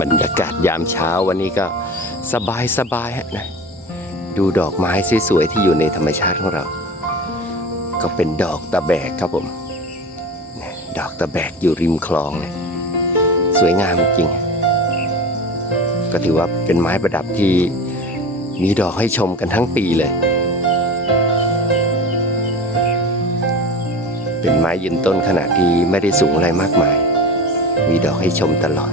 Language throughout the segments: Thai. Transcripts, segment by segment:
บรรยากาศยามเช้าวันนี้ก็สบายสบายฮะนะดูดอกไม้สวยๆที่อยู่ในธรรมชาติของเรา ก็เป็นดอกตะแบกครับผมดอกตะแบกอยู่ริมคลองเนี่ยสวยงามจริง ก็ถือว่าเป็นไม้ประดับที่มีดอกให้ชมกันทั้งปีเลย เป็นไม้ยืนต้นขนาดที่ไม่ได้สูงอะไรมากมาย มีดอกให้ชมตลอด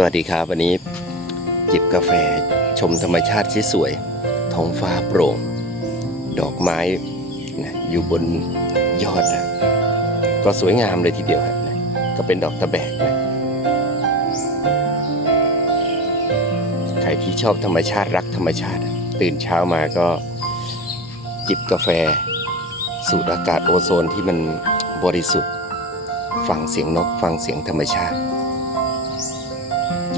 สวัสดีครับ วันนี้จิบกาแฟชมธรรมชาติที่สวยท้องฟ้าโปร่ง ดอกไม้นะอยู่บนยอดนะก็สวยงามเลยทีเดียวนะก็เป็นดอกตะแบกนะใครที่ชอบธรรมชาติรักธรรมชาติ ตื่นเช้ามาก็จิบกาแฟ สูดอากาศโอโซนที่มันบริสุทธิ์ ฟังเสียงนกฟังเสียงธรรมชาติ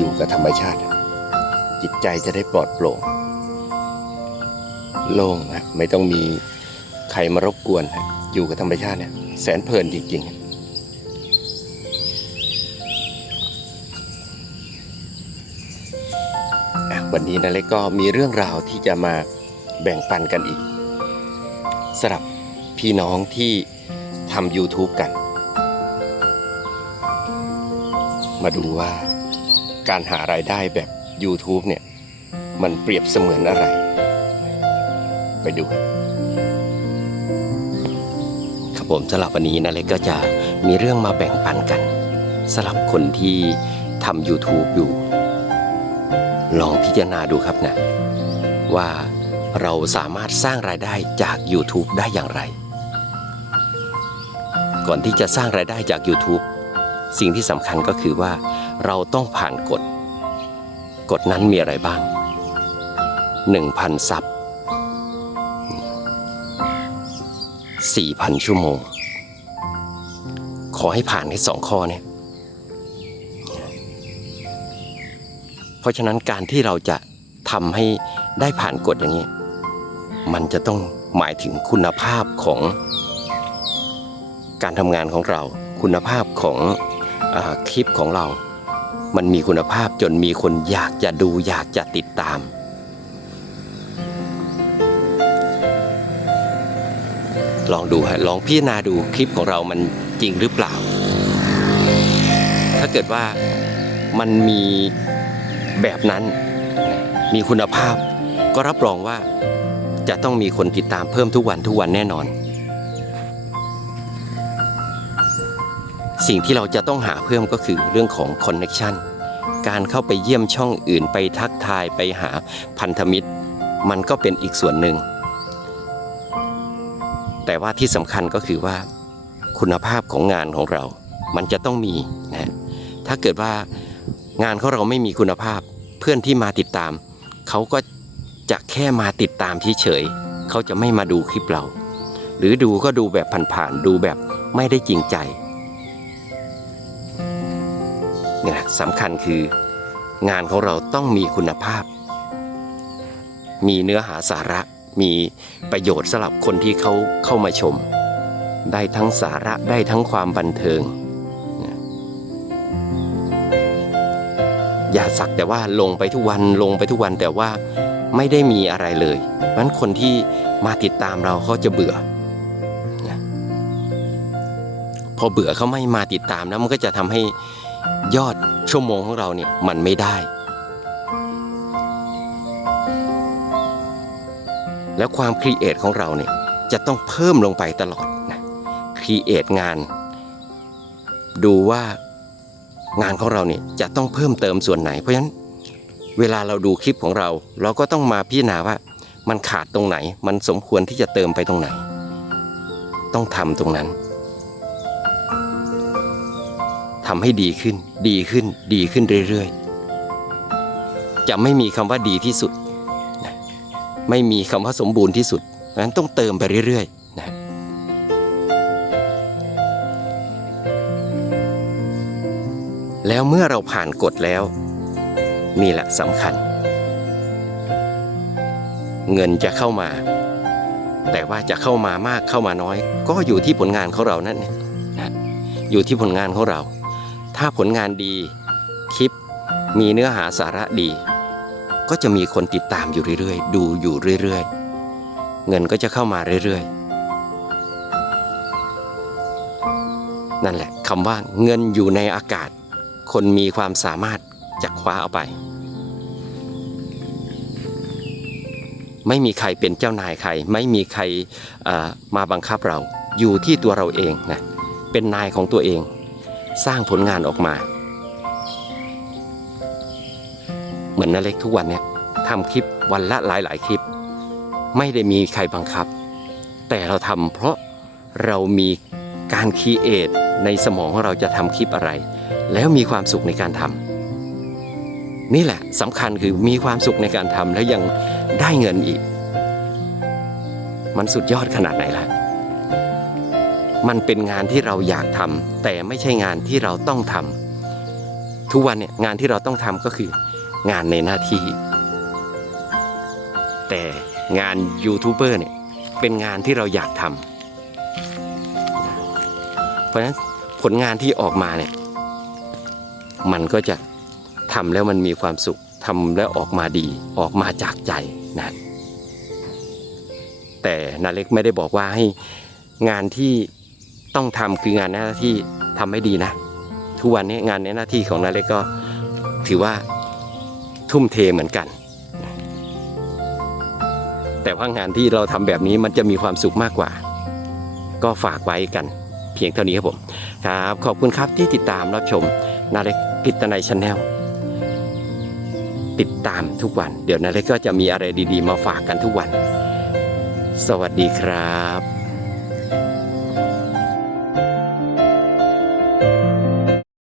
อยู่กับธรรมชาติ จิตใจจะได้ปลอดโปร่ง โล่งนะไม่ต้องมีใครมารบกวนนะอยู่กับธรรมชาติเนี่ยแสนเพลินจริงๆวันนี้นะเล็กก็มีเรื่องราวที่จะมาแบ่งปันกันอีกสำหรับพี่น้องที่ทำ YouTube กัน มาดูว่า การหารายได้แบบ YouTube เนี่ย มันเปรียบเสมือนอะไร ไปดูครับผมสำหรับวันนี้นะเล็กก็จะมีเรื่องมาแบ่งปันกันสำหรับคนที่ทำ YouTube อยู่ ลองพิจารณาดูครับนะว่าเราสามารถสร้างรายได้จาก YouTube ได้อย่างไร ก่อนที่จะสร้างรายได้จาก YouTube สิ่งที่สำคัญก็คือว่า เราต้องผ่านกฎ กฎนั้นมีอะไรบ้าง 1,000ซับ4,000 ชั่วโมง ขอให้ผ่านให้สองข้อเนี่ย เพราะฉะนั้นการที่เราจะทำให้ได้ผ่านกฎอย่างนี้ มันจะต้องหมายถึงคุณภาพของการทำงานของเรา คุณภาพของอคลิปของเรา มันมีคุณภาพจนมีคนอยากจะดูอยากจะติดตาม ลองดูฮะลองพิจารณาดูคลิปของเรามันจริงหรือเปล่า ถ้าเกิดว่ามันมีแบบนั้น มีคุณภาพก็รับรองว่าจะต้องมีคนติดตามเพิ่มทุกวันทุกวันแน่นอน สิ่งที่เราจะต้องหาเพิ่มก็คือเรื่องของคอนเน็ชันการเข้าไปเยี่ยมช่องอื่นไปทักทายไปหาพันธมิตร มันก็เป็นอีกส่วนหนึ่ง แต่ว่าที่สำคัญก็คือว่า คุณภาพของงานของเรา มันจะต้องมีนะถ้าเกิดว่างานของเราไม่มีคุณภาพ เพื่อนที่มาติดตาม เขาก็จะแค่มาติดตามเฉยๆเขาจะไม่มาดูคลิปเรา หรือดูก็ดูแบบผ่านๆดูแบบไม่ได้จริงใจ สำคัญคืองานของเราต้องมีคุณภาพ มีเนื้อหาสาระมีประโยชน์สำหรับคนที่เขาเข้ามาชม ได้ทั้งสาระได้ทั้งความบันเทิง อย่าสักแต่ว่าลงไปทุกวันลงไปทุกวันแต่ว่าไม่ได้มีอะไรเลยนั้นคนที่มาติดตามเราเขาจะเบื่อ พอเบื่อเขาไม่มาติดตามนะมันก็จะทำให้ ยอดชั่วโมงของเราเนี่ยมันไม่ได้ แล้วความครีเอทของเราเนี่ยจะต้องเพิ่มลงไปตลอดนะครีเอทงาน ดูว่างานของเราเนี่ยจะต้องเพิ่มเติมส่วนไหน เพราะฉะนั้นเวลาเราดูคลิปของเรา เราก็ต้องมาพิจารณาว่ามันขาดตรงไหน มันสมควรที่จะเติมไปตรงไหน ต้องทำตรงนั้น ทำให้ดีขึ้น ดีขึ้น ดีขึ้นเรื่อยๆ จะไม่มีคำว่าดีที่สุดนะไม่มีคำว่าสมบูรณ์ที่สุดนั้นต้องเติมไปเรื่อยๆนะแล้วเมื่อเราผ่านกฎแล้ว นี่แหละสำคัญ เงินจะเข้ามา แต่ว่าจะเข้ามามากเข้ามาน้อย ก็อยู่ที่ผลงานของเรานั่นเองนะอยู่ที่ผลงานของเรา ถ้าผลงานดี คลิปมีเนื้อหาสาระดี ก็จะมีคนติดตามอยู่เรื่อยๆ ดูอยู่เรื่อยๆ เงินก็จะเข้ามาเรื่อยๆ นั่นแหละคำว่าเงินอยู่ในอากาศ คนมีความสามารถจะคว้าเอาไป ไม่มีใครเป็นเจ้านายใคร ไม่มีใครมาบังคับเรา อยู่ที่ตัวเราเองนะเป็นนายของตัวเอง สร้างผลงานออกมา เหมือนนาเล็กทุกวันเนี่ยทำคลิปวันละหลายๆคลิป ไม่ได้มีใครบังคับ แต่เราทำเพราะเรามีการคีเอทในสมองของเราจะทำคลิปอะไร แล้วมีความสุขในการทำนี่แหละสำคัญคือมีความสุขในการทำแล้วยังได้เงินอีก มันสุดยอดขนาดไหนล่ะ มันเป็นงานที่เราอยากทำแต่ไม่ใช่งานที่เราต้องทำทุกวันเนี่ยงานที่เราต้องทำก็คืองานในหน้าที่ แต่งานยูทูบเบอร์เนี่ยเป็นงานที่เราอยากทำเพราะฉะนั้นผลงานที่ออกมาเนี่ยมันก็จะทำแล้วมันมีความสุขทำแล้วออกมาดีออกมาจากใจนะแต่นาเล็กไม่ได้บอกว่าให้งานที่ ต้องทำคืองานหน้าที่ทำไม่ดีนะ ทุกวันนี้งานในหน้าที่ของนาเล็กก็ถือว่าทุ่มเทเหมือนกัน แต่ว่างานที่เราทำแบบนี้มันจะมีความสุขมากกว่า ก็ฝากไว้กัน เพียงเท่านี้ครับผม ครับ ขอบคุณครับที่ติดตามรับชมนาเล็กกิตนายชาแนลติดตามทุกวัน เดี๋ยวนาเล็กก็จะมีอะไรดีๆ มาฝากกันทุกวัน สวัสดีครับ